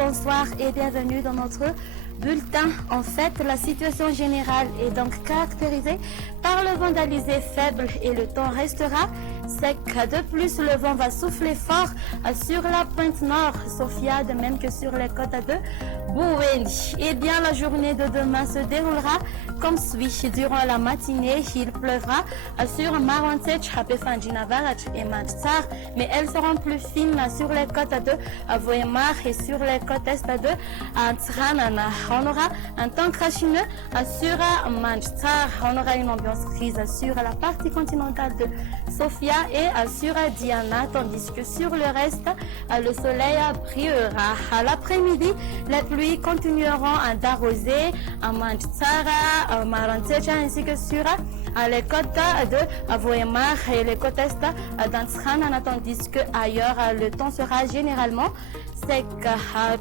bonsoir et bienvenue dans notre bulletin. En fait, la situation générale est donc caractérisée par le vent d'alizé faible et le temps restera sec. De plus, le vent va souffler fort sur la pointe nord, Sofia, de même que sur les côtes de Bouéni. Eh bien, la journée de demain se déroulera comme suit. Durant la matinée, il pleuvra sur Marantech, Apefandjinavarach et Mantsar, mais elles seront plus fines sur les côtes de Voemar et sur les côtes est de Antranana. On aura un temps crachineux sur Mantsar. On aura une ambiance grise sur la partie continentale de Sofia et sur Diana, tandis que sur le reste, le soleil brillera. À l'après-midi, les pluies continueront d'arroser à Mantsara, Marantech ainsi que sur les côtes de Voemar et les côtes est d'Antranana, tandis que ailleurs le temps sera généralement sec.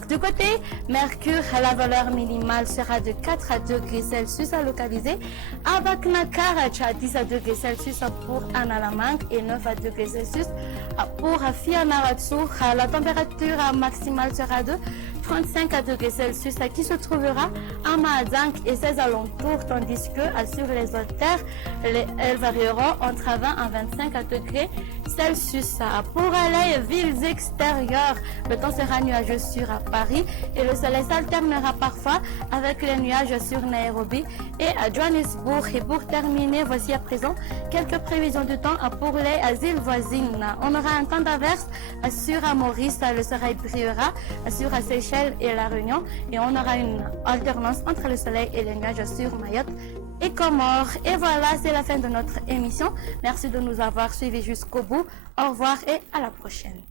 Du côté Mercure, la valeur minimale sera de 4 degrés Celsius localisée à Baknakar, 10 degrés Celsius pour Analamang et 9 degrés Celsius pour Fianarotsu. La température maximale sera de 35 degrés Celsius qui se trouvera à Mahadang et ses alentours, tandis que sur les autres terres, elles varieront entre 20 à 25 degrés Celsius. Pour les villes extérieures, le temps sera nuageux sur Paris et le soleil s'alternera parfois avec les nuages sur Nairobi et à Johannesburg. Et pour terminer, voici à présent quelques prévisions du temps pour les îles voisines. On aura un temps d'averse sur Maurice, le soleil brillera sur Seychelles et La Réunion et on aura une alternance entre le soleil et les nuages sur Mayotte et Comores. Et voilà, c'est la fin de notre émission. Merci de nous avoir suivis jusqu'au bout. Au revoir et à la prochaine.